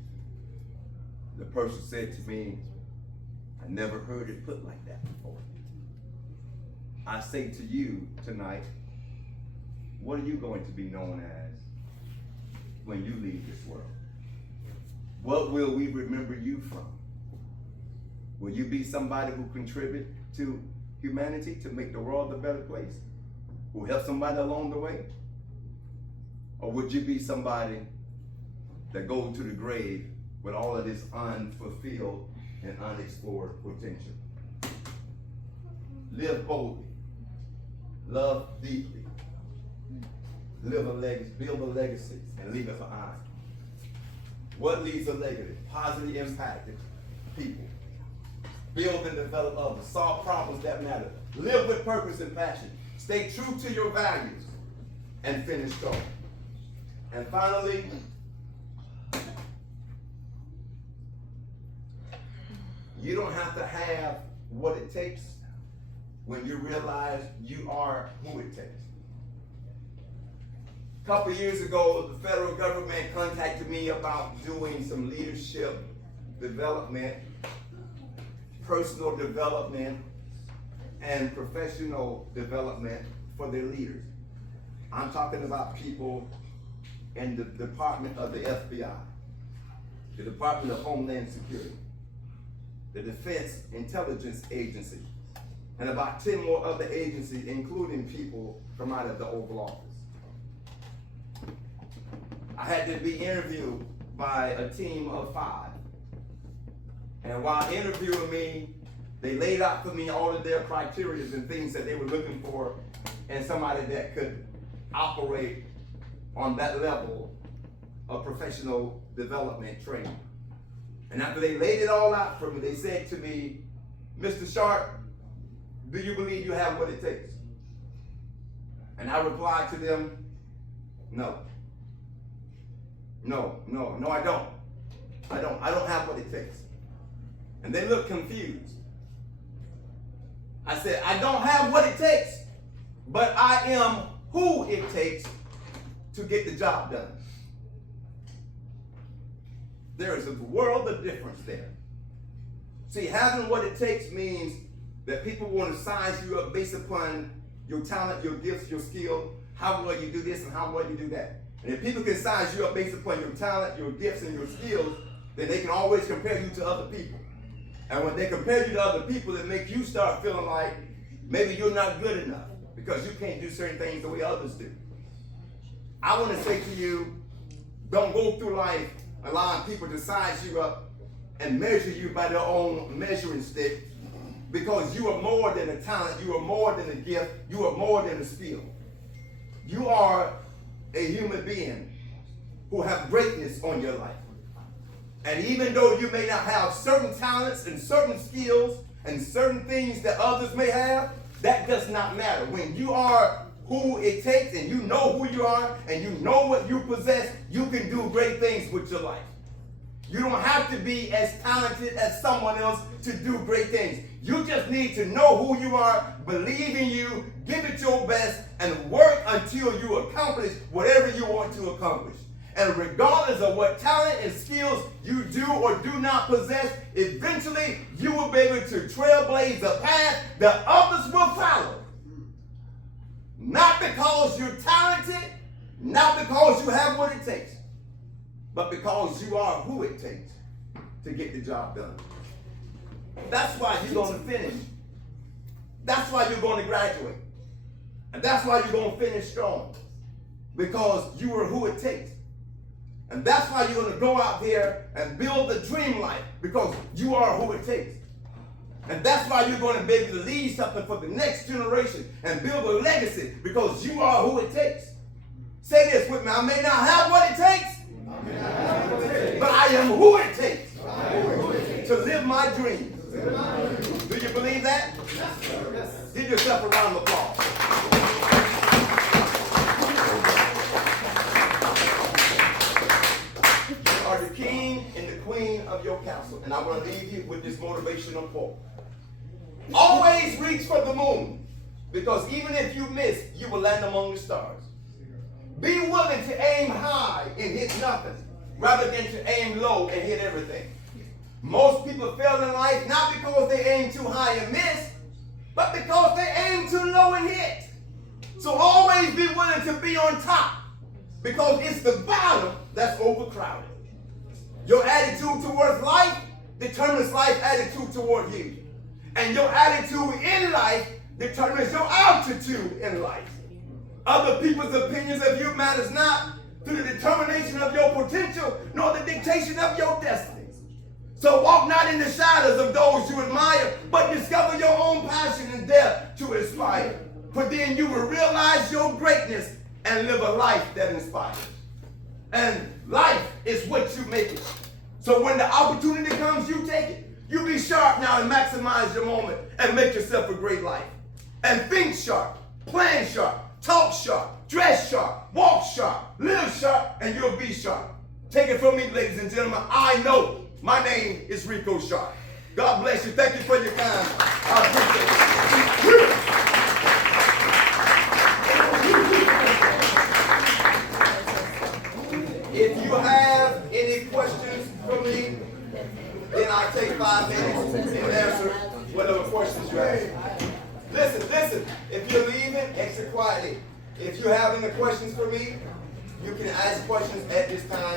The person said to me, I never heard it put like that before. I say to you tonight, what are you going to be known as when you leave this world? What will we remember you from? Will you be somebody who contribute to humanity to make the world a better place? Who help somebody along the way? Or would you be somebody that goes to the grave with all of this unfulfilled and unexplored potential? Live boldly, love deeply, live a legacy, build a legacy, and leave it behind. What leaves a legacy? Positively impacted people. Build and develop others. Solve problems that matter. Live with purpose and passion. Stay true to your values and finish strong. And finally, you don't have to have what it takes when you realize you are who it takes. A couple of years ago, the federal government contacted me about doing some leadership development, personal development, and professional development for their leaders. I'm talking about people in the Department of the FBI, the Department of Homeland Security, the Defense Intelligence Agency, and about 10 more other agencies, including people from out of the Oval Office. I had to be interviewed by a team of 5. And while interviewing me, they laid out for me all of their criteria and things that they were looking for in somebody that could operate on that level of professional development training. And after they laid it all out for me, they said to me, Mr. Sharp, do you believe you have what it takes? And I replied to them, no. No, I don't. I don't have what it takes. And they looked confused. I said, I don't have what it takes, but I am who it takes to get the job done. There is a world of difference there. See, having what it takes means that people want to size you up based upon your talent, your gifts, your skill, how well you do this and how well you do that. And if people can size you up based upon your talent, your gifts, and your skills, then they can always compare you to other people. And when they compare you to other people, it makes you start feeling like maybe you're not good enough because you can't do certain things the way others do. I want to say to you, don't go through life allowing people to size you up and measure you by their own measuring stick, because you are more than a talent, you are more than a gift, you are more than a skill. You are a human being who have greatness on your life. And even though you may not have certain talents and certain skills and certain things that others may have, that does not matter. When you are who it takes and you know who you are and you know what you possess, you can do great things with your life. You don't have to be as talented as someone else to do great things. You just need to know who you are, believe in you, give it your best, and work until you accomplish whatever you want to accomplish. And regardless of what talent and skills you do or do not possess, eventually you will be able to trailblaze a path that others will follow. Not because you're talented, not because you have what it takes, but because you are who it takes to get the job done. That's why you're going to finish. That's why you're going to graduate. And that's why you're going to finish strong. Because you are who it takes. And that's why you're going to go out there and build the dream life, because you are who it takes. And that's why you're going to be able to leave something for the next generation and build a legacy, because you are who it takes. Say this with me: I may not have what it takes, but I am who it takes to live my dreams. Do you believe that? Yes. Give yourself a round of applause. You are the king and the queen of your castle. And I want to leave you with this motivational quote. Always reach for the moon, because even if you miss, you will land among the stars. Be willing to aim high and hit nothing, rather than to aim low and hit everything. Most people fail in life not because they aim too high and miss, but because they aim too low and hit. So always be willing to be on top, because it's the bottom that's overcrowded. Your attitude towards life determines life's attitude toward you. And your attitude in life determines your altitude in life. Other people's opinions of you matters not through the determination of your potential, nor the dictation of your destiny. So walk not in the shadows of those you admire, but discover your own passion and dare to inspire. For then you will realize your greatness and live a life that inspires. And life is what you make it. So when the opportunity comes, you take it. You be sharp now and maximize your moment and make yourself a great life. And think sharp, plan sharp, talk sharp, dress sharp, walk sharp, live sharp, and you'll be sharp. Take it from me, ladies and gentlemen. I know my name is Rico Sharp. God bless you. Thank you for your time. I appreciate it. If you have any questions for me, then I'll take 5 minutes and answer whatever questions you have. Listen, if you're leaving, exit quietly. If you have any questions for me, you can ask questions at this time.